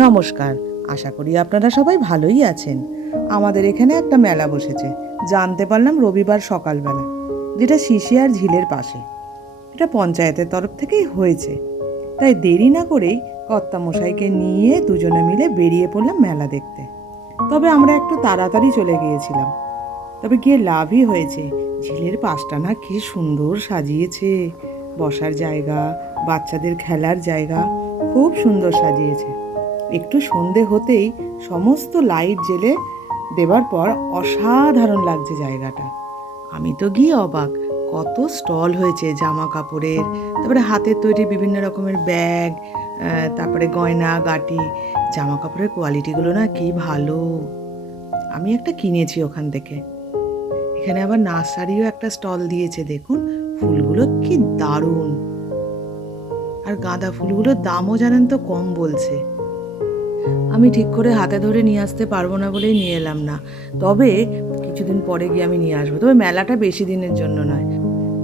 নমস্কার, আশা করি আপনারা সবাই ভালোই আছেন। আমাদের এখানে একটা মেলা বসেছে, জানতে পারলাম রবিবার সকালবেলা, যেটা শিশিয়ার ঝিলের পাশে। এটা পঞ্চায়েতের তরফ থেকেই হয়েছে। তাই দেরি না করেই কর্তামশাইকে নিয়ে দুজনে মিলে বেরিয়ে পড়লাম মেলা দেখতে। তবে আমরা একটু তাড়াতাড়ি চলে গিয়েছিলাম। তবে গিয়ে লাভই হয়েছে। ঝিলের পাশটা না কি সুন্দর সাজিয়েছে, বসার জায়গা, বাচ্চাদের খেলার জায়গা, খুব সুন্দর সাজিয়েছে। একটু সন্ধে হতেই সমস্ত লাইট জ্বেলে দেবার পর অসাধারণ লাগছে জায়গাটা। আমি তো গিয়ে অবাক, কত স্টল হয়েছে জামা কাপড়ের, তারপরে হাতের তৈরি বিভিন্ন রকমের ব্যাগ, তারপরে গয়না গাটি। জামা কাপড়ের কোয়ালিটিগুলো না কি ভালো। আমি একটা কিনেছি ওখান থেকে। এখানে আবার নার্সারিও একটা স্টল দিয়েছে, দেখুন ফুলগুলো কি দারুণ। আর গাঁদা ফুলগুলোর দামও জানেন তো কম বলছে। আমি ঠিক করে হাতে ধরে নিয়ে আসতে পারবো না বলেই নিয়ে এলাম না। তবে কিছুদিন পরে গিয়ে আমি নিয়ে আসবো। তবে মেলাটা বেশি দিনের জন্য নয়,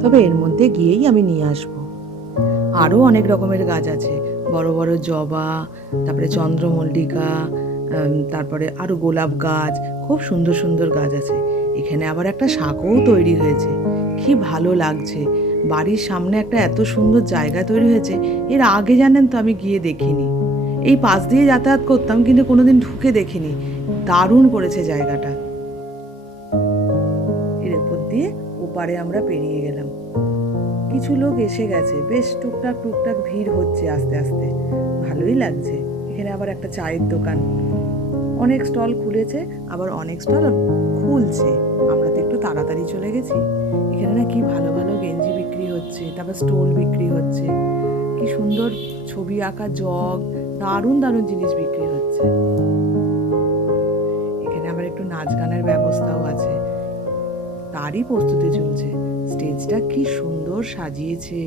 তবে এর মধ্যে গিয়েই আমি নিয়ে আসবো। আরও অনেক রকমের গাছ আছে, বড় বড় জবা, তারপরে চন্দ্রমল্লিকা, তারপরে আরও গোলাপ গাছ, খুব সুন্দর সুন্দর গাছ আছে। এখানে আবার একটা সাঁকোও তৈরি হয়েছে, কি ভালো লাগছে। বাড়ির সামনে একটা এত সুন্দর জায়গা তৈরি হয়েছে, এর আগে জানেন তো আমি গিয়ে দেখিনি। এই পাশ দিয়ে যাতায়াত করতাম কিন্তু কোনোদিন ঢুকে দেখিনি। দারুণ করেছে জায়গাটা। এর উপর দিয়ে ওপারে আমরা পেরিয়ে গেলাম। কিছু লোক এসে গেছে, বেশ টুকটাক টুকটাক ভিড় হচ্ছে আস্তে আস্তে, ভালোই লাগছে। এখানে আবার একটা চায়ের দোকান, অনেক স্টল খুলেছে, আবার অনেক স্টল খুলছে। আমরা তো একটু তাড়াতাড়ি চলে গেছি। এখানে না কি ভালো ভালো গেঞ্জি বিক্রি হচ্ছে, তারপর স্টোল বিক্রি হচ্ছে, কি সুন্দর ছবি আঁকা জগ, দারুণ দারুণ জিনিস বিক্রি হচ্ছে। এখানে আবার একটু নাচ গানের ব্যবস্থাও আছে, তারই প্রস্তুতি চলছে। স্টেজটা কি সুন্দর সাজিয়েছে।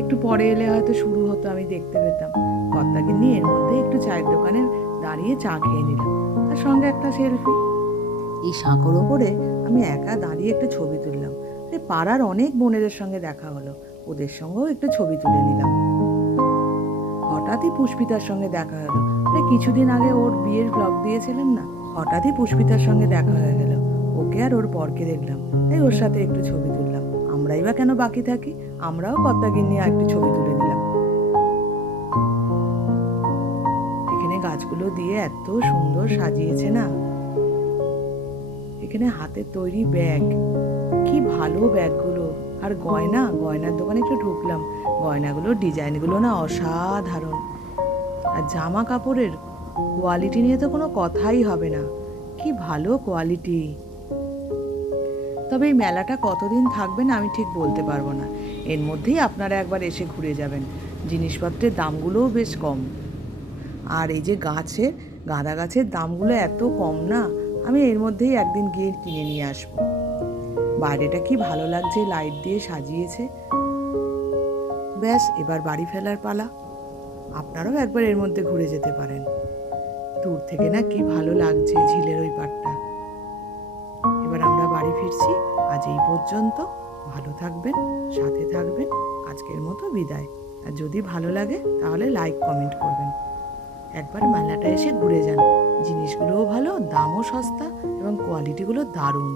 একটু পরে এলে হয়তো শুরু হতো, আমি দেখতে পেতাম। কর্তাকে নিয়ে এর মধ্যে একটু চায়ের দোকানে দাঁড়িয়ে চা খেয়ে নিলাম, তার সঙ্গে একটা সেলফি। এই সাঁকোর ওপরে আমি একা দাঁড়িয়ে একটু ছবি তুললাম। পাড়ার অনেক বোনেদের সঙ্গে দেখা হলো, ওদের সঙ্গেও একটু ছবি তুলে নিলাম। হঠাৎই পুষ্পিতার সঙ্গে দেখা হলো। কিছুদিন আগে ওর বিয়ের ব্লগ দিয়েছিলাম না, হঠাৎই পুষ্পিতার সঙ্গে দেখা হয়ে গেল। ওকে আর ওর বরকে দেখলাম, তাই ওর সাথে একটু ছবি তুললাম। আমরাই বা কেন বাকি থাকি, আমরাও কর্তাকে নিয়ে একটু ছবি তুলে নিলাম। এখানে গাছগুলো দিয়ে এত সুন্দর সাজিয়েছে না। এখানে হাতের তৈরি ব্যাগ, কি ভালো ব্যাগগুলো। আর গয়না, গয়নার দোকানে একটু ঢুকলাম। গয়নাগুলোর ডিজাইনগুলো না অসাধারণ। আর জামা কাপড়ের কোয়ালিটি নিয়ে তো কোনো কথাই হবে না, কি ভালো কোয়ালিটি। তবে এই মেলাটা কতদিন থাকবে না আমি ঠিক বলতে পারবো না। এর মধ্যেই আপনারা একবার এসে ঘুরে যাবেন। জিনিসপত্রের দামগুলোও বেশ কম। আর এই যে গাছের, গাঁদা গাছের দামগুলো এত কম না, আমি এর মধ্যেই একদিন গিয়ে কিনে নিয়ে আসবো। বাইরেটা কি ভালো লাগছে, লাইট দিয়ে সাজিয়েছে। ব্যাস, এবার বাড়ি ফেরার পালা। আপনারাও একবার এর মধ্যে ঘুরে যেতে পারেন। দূর থেকে না কি ভালো লাগছে ঝিলের ওই পাড়টা। এবার আমরা বাড়ি ফিরছি। আজ এই পর্যন্ত। ভালো থাকবেন, সাথে থাকবেন। আজকের মতো বিদায়। আর যদি ভালো লাগে তাহলে লাইক কমেন্ট করবেন। একবার মেলাটা এসে ঘুরে যান। জিনিসগুলোও ভালো, দামও সস্তা এবং কোয়ালিটিগুলো দারুণ।